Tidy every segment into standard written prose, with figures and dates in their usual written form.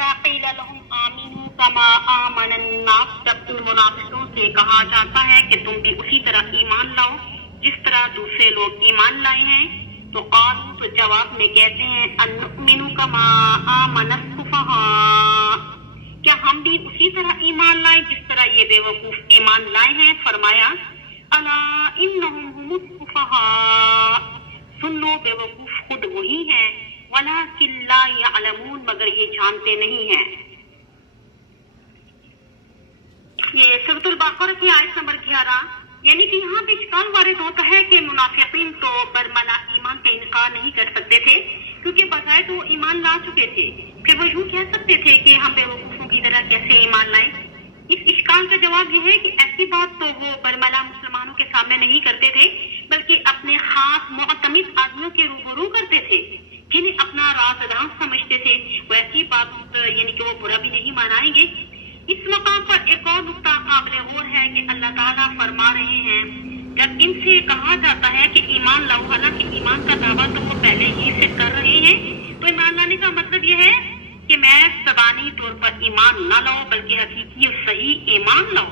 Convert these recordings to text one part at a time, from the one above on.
وَإِذَا قِيلَ لَهُمْ آمِنُوا كَمَا آمَنَ النَّاسُ، جب ان منافقوں سے کہا جاتا ہے کہ تم بھی اسی طرح ایمان لاؤ جس طرح دوسرے لوگ ایمان لائے ہیں، تو قالوا، تو جواب میں کہتے ہیں، أَنُؤْمِنُ كَمَا آمَنَ السُّفَهَاءُ، کیا ہم بھی اسی طرح ایمان لائیں جس طرح یہ بے وقوف ایمان لائے ہیں؟ فرمایا أَلَا إِنَّهُمْ هُمُ السُّفَهَاءُ، سن لو بے وقوف خود وہی ہیں، وَلَٰكِن لَّا يَعْلَمُونَ، مگر یہ جانتے نہیں ہیں۔ یہ سورۃ البقرہ کی آیت نمبر 11، یعنی کہ یہاں پہ اشکال وارد ہوتا ہے کہ منافقین تو برملا ایمان کا انکار نہیں کر سکتے تھے، کیونکہ بظاہر تو وہ ایمان لا چکے تھے، پھر وہ یوں کہہ سکتے تھے کہ ہم بے وقوفوں کی طرح کیسے ایمان لائیں؟ اس اشکال کا جواب یہ ہے کہ ایسی بات تو وہ برملا مسلمانوں کے سامنے نہیں کرتے تھے، بلکہ اپنے خاص معتمد آدمیوں کے روبرو کرتے تھے جنہیں اپنا رازداں سمجھتے تھے۔ ویسی بات یعنی کہ وہ برا بھی نہیں منائیں گے۔ اس مقام پر ایک اور نقطہ قابل غور ہے کہ اللہ تعالیٰ فرما رہے ہیں، جب ان سے کہا جاتا ہے کہ ایمان لاؤ، حالانکہ ایمان کا دعویٰ تو وہ پہلے ہی سے کر رہے ہیں، تو ایمان لانے کا مطلب یہ ہے کہ میں زبانی طور پر ایمان نہ لاؤ بلکہ حقیقی اور صحیح ایمان لاؤ،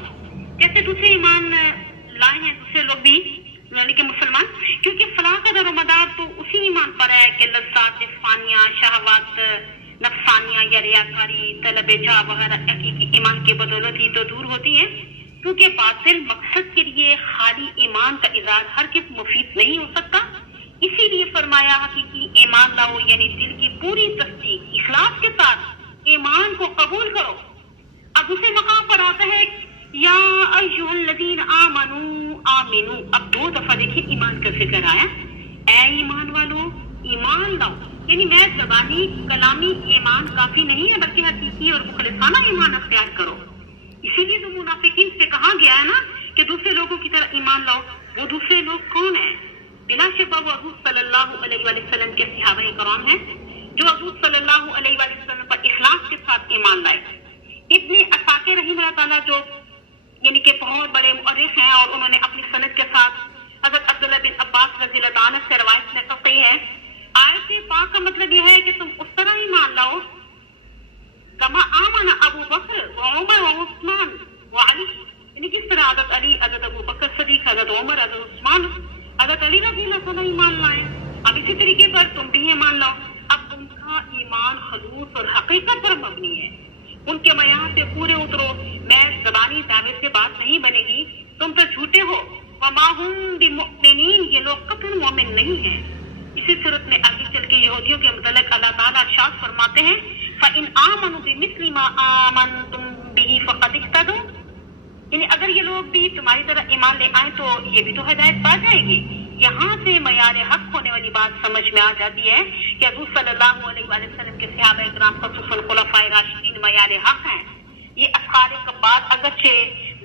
جیسے دوسرے ایمان لائے ہیں دوسرے لوگ بھی، یعنی کہ مسلمان، کیونکہ فلاح کا دار و مدار تو اسی ایمان پر ہے کہ لذات فانیہ، شہوات نفسانیہ یا ریاکاری، طلب جاہ وغیرہ حقیقی ایمان کی بدولت ہی تو دور ہوتی ہے، کیونکہ باطل مقصد کے لیے خالی ایمان کا اظہار ہر کس مفید نہیں ہو سکتا۔ اسی لیے فرمایا حقیقی ایمان لاؤ، یعنی دل کی پوری تصدیق اخلاص کے ساتھ ایمان کو قبول کرو۔ اب دوسرے مقام پر آتا ہے یا ایھا الذین آمنوا آمنو، اب 2 دفعہ دیکھیں ایمان کا ذکر آیا، اے ایمان والو ایمان لاؤ، یعنی میں زبانی کلامی ایمان کافی نہیں ہے بلکہ حقیقی اور مخلصانہ ایمان اختیار کرو۔ اسی لیے تو منافقین سے کہا گیا ہے نا کہ دوسرے لوگوں کی طرح ایمان لاؤ۔ وہ دوسرے لوگ کون ہیں؟ بلا شبہ وہ حضور صلی اللہ علیہ وآلہ وسلم کے صحابہ کرام ہیں جو حضور صلی اللہ علیہ وآلہ وسلم پر اخلاص کے ساتھ ایمان لائے۔ ابن عساکر رحمہ اللہ تعالیٰ جو یعنی کہ بہت بڑے مؤرخ ہیں اور انہوں نے اپنی سند کے ساتھ حضرت عبداللہ بن عباس رضی اللہ عنہ سے روایت نقل کی ہے، آیت پاک کا مطلب یہ ہے کہ تم اس طرح ایمان لاؤ کما آمن ابو بکر و عمر و عثمان و علی، یعنی کس طرح حضرت علی، حضرت ابو بکر صدیق، حضرت عمر، حضرت عثمان، حضرت علی رضی اللہ عنہ ایمان لائے۔ اب اسی طریقے پر تم بھی ایمان لاؤ۔ اب ان کا ایمان خلوص اور حقیقت پر مبنی ہے، ان کے معیار سے پورے اترو۔ میں زبانی دعوے سے بات نہیں بنے گی، تم تو جھوٹے ہو۔ وما ہم بمؤمنین، یہ لوگ قطعاً مومن نہیں ہیں۔ اسی صورت میں آگے چل کے یہودیوں کے متعلق اللہ تعالیٰ ارشاد فرماتے ہیں فَإِنْ آمَنُوا بِمِثْلِ مَا آمَنْتُمْ بِهِ فَقَدِ اهْتَدَوْا، یعنی اگر یہ لوگ بھی تمہاری طرح ایمان لے آئیں تو یہ بھی تو ہدایت پا جائیں گے۔ یہاں سے معیار حق ہونے والی بات سمجھ میں آ جاتی ہے کہ حضور صلی اللہ علیہ وآلہ وسلم کے صحابہ کرام خصوصاً خلفائے راشدین معیار حق ہیں۔ یہ اصحاب کبار اگرچہ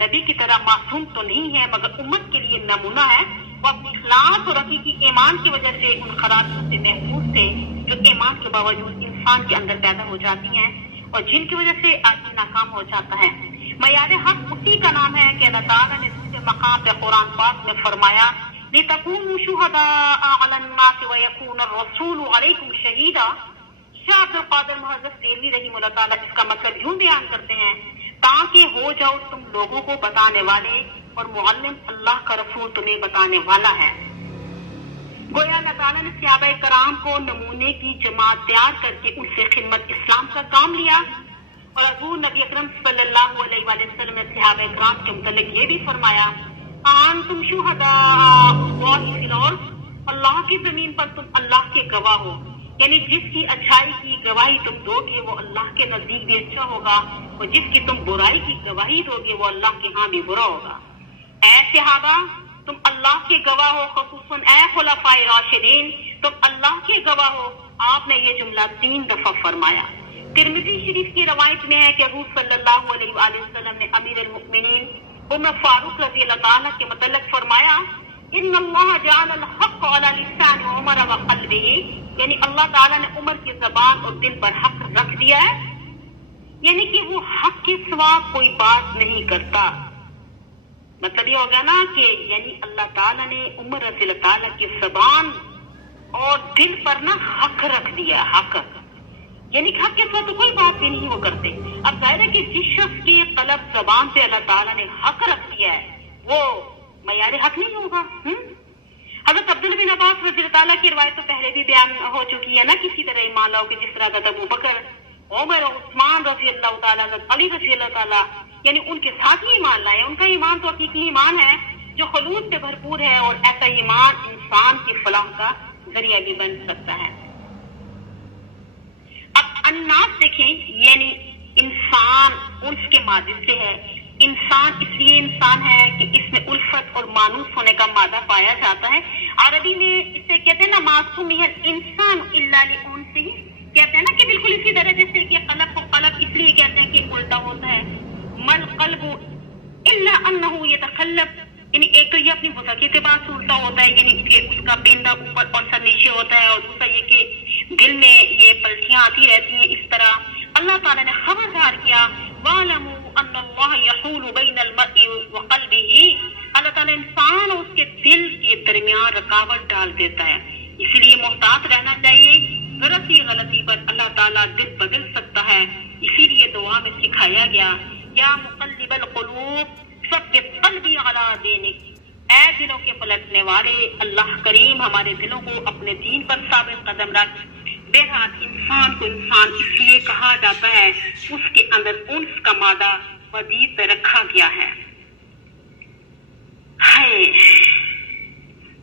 نبی کی طرح معصوم تو نہیں ہے مگر امت کے لیے نمونہ ہے۔ وہ اپنی اخلاص اور حقیقی ایمان کی وجہ سے ان خرابیوں سے محفوظ تھے جو ایمان کے باوجود انسان کے اندر پیدا ہو جاتی ہیں اور جن کی وجہ سے آدمی ناکام ہو جاتا ہے۔ معیار حق اسی کا نام ہے کہ اللہ تعالیٰ نے دوسرے مقام پہ قرآن پاک میں فرمایا لِتَكُونُوا شُهَدَاءَ عَلَى النَّاسِ وَيَكُونَ الرَّسُولُ عَلَيْكُمْ شَهِيدًا۔ شاہ عبد القادر محدث دہلوی رحمہ اللہ تعالیٰ اس کا مطلب یوں بیان کرتے ہیں تاکہ ہو جاؤ تم لوگوں کو بتانے والے اور معلم، اللہ کا رسول تمہیں بتانے والا ہے۔ گویا اللہ تعالیٰ نے صحابہ کرام کو نمونے کی جماعت تیار کر کے ان سے خدمت اسلام کا کام لیا، اور حضور نبی اکرم صلی اللہ علیہ وآلہ وسلم نے صحابہ کرام کے متعلق یہ بھی فرمایا انتم شہداء اللہ فی الارض، اللہ کی زمین پر تم اللہ کے گواہ ہو، یعنی جس کی اچھائی کی گواہی تم دو گے وہ اللہ کے نزدیک بھی اچھا ہوگا، اور جس کی تم برائی کی گواہی دو گے وہ اللہ کے ہاں بھی برا ہوگا۔ اے صحابہ تم اللہ کے گواہ ہو، خصوصاً اے خلفائے راشدین تم اللہ کے گواہ ہو۔ آپ نے یہ جملہ 3 دفعہ فرمایا۔ ترمذی شریف کی روایت میں ہے کہ حضور صلی اللہ علیہ وآلہ وسلم نے امیر المؤمنین عمر فاروق رضی اللہ عنہ کے متعلق فرمایا ان اللہ جعل الحق علی لسان عمر وقلبہ، یعنی اللہ تعالیٰ نے عمر کی زبان اور دل پر حق رکھ دیا ہے، یعنی کہ وہ حق کے سوا کوئی بات نہیں کرتا۔ مطلب یہ ہوگا نا کہ یعنی اللہ تعالیٰ نے عمر رضی اللہ تعالیٰ کی زبان اور دل پر نا حق رکھ دیا، حق، یعنی حق کے ساتھ تو کوئی بات بھی نہیں وہ کرتے. اب ظاہر ہے کہ جس شخص کی قلب زبان سے اللہ تعالیٰ نے حق رکھ دیا ہے وہ معیار حق نہیں ہوگا. حضرت عبداللہ بن عباس رضی اللہ تعالیٰ کی روایت تو پہلے بھی بیان ہو چکی ہے نا کسی طرح ایمان لاؤ کہ جس طرح حضرت ابو بکر، عمر، عثمان رضی اللہ تعالیٰ، علی رضی اللہ تعالیٰ یعنی ان کے ساتھ ہی ایمان لائے. ان کا ایمان تو حقیقی ایمان ہے جو خلوص سے بھرپور ہے، اور ایسا ایمان انسان کی فلاح کا ذریعہ بھی بن سکتا ہے. اب الناس دیکھیں یعنی انسان الف کے مادے سے ہے. انسان اس لیے انسان ہے کہ اس میں الفت اور مانوس ہونے کا مادہ پایا جاتا ہے. عربی میں اسے کہتے ہیں نا معصوم انسان الا لانثہ، کہتے ہیں نا کہ بالکل اسی طرح جیسے کہ قلب کو قلب اس لیے کہتے ہیں کہ الٹا ہوتا ہے. مل قلب الا انہ یتقلب، یعنی ایک تو یہ اپنی وضع کے اعتبار سے الٹا ہوتا ہے، یعنی کہ اس کا پیندا اوپر اور سر نیچے ہوتا ہے، اور دوسرا یہ کہ دل میں یہ پلٹیاں آتی رہتی ہیں. اس طرح اللہ تعالیٰ نے خبردار کیا وَاعْلَمُوا أَنَّ اللَّهَ يَحُولُ بَيْنَ الْمَرْءِ وَقَلْبِهِ، اللہ تعالیٰ انسان اور اس کے دل کے درمیان رکاوٹ ڈال دیتا ہے. اس لیے محتاط رہنا چاہیے. ذرا سی غلطی پر اللہ تعالیٰ دل بدل سکتا ہے. اسی لیے دعا میں سکھایا گیا یا مقلب القلوب ثبت قلبی علی دینک، اے دلوں کے پلٹنے والے اللہ کریم ہمارے دلوں کو اپنے دین پر ثابت قدم رکھ. بہرحال انسان کو انسان اس لیے کہا جاتا ہے اس کے اندر انس کا مادہ مزید رکھا گیا ہے.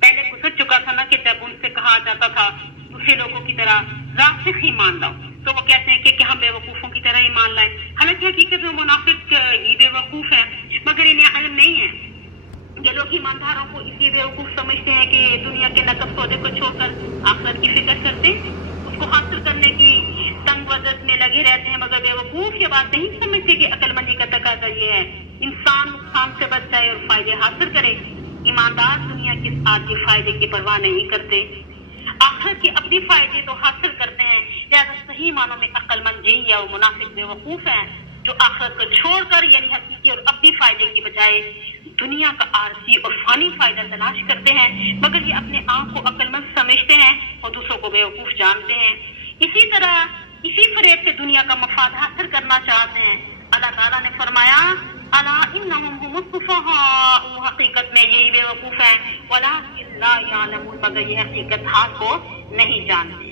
پہلے گزر چکا تھا نا کہ جب ان سے کہا جاتا تھا دوسرے لوگوں کی طرح راسخ ایمان لاؤ تو وہ کہتے ہیں کہ ہم بے وقوفوں کی طرح ایمان لائیں. حالانکہ حقیقت میں منافق ہی بے وقوف ہے مگر انہیں علم نہیں ہے. یہ لوگ ایمانداروں کو اس لیے بے وقوف سمجھتے ہیں کہ دنیا کے نقد سودے کو چھوڑ کر آخرت کی فکر کرتے ہیں، اس کو حاصل کرنے کی تنگ وزت میں لگے رہتے ہیں. مگر بے وقوف یہ بات نہیں سمجھتے کہ عقل مندی کا تقاضا یہ ہے انسان نقصان سے بچ جائے اور فائدے حاصل کرے. ایماندار دنیا کے آج فائدے کی پرواہ نہیں کرتے، آخرت کے اپنے فائدے تو حاصل کرتے ہیں. لہٰذا صحیح معنوں میں عقل مند یہی ہے، وہ منافق بے وقوف ہیں جو آخرت کو چھوڑ کر یعنی حقیقی اور اپنی فائدے کی بجائے دنیا کا عارضی اور فانی فائدہ تلاش کرتے ہیں. مگر یہ اپنے آپ کو عقل مند سمجھتے ہیں اور دوسروں کو بے وقوف جانتے ہیں. اسی طرح اسی فریب سے دنیا کا مفاد حاصل کرنا چاہتے ہیں. اللہ تعالیٰ نے فرمایا الا انہم هم السفہاء، حقیقت میں یہی بے وقوف ہیں، ولکن لا یعلمون، مگر یہ حقیقت حال کو نہیں جانتے.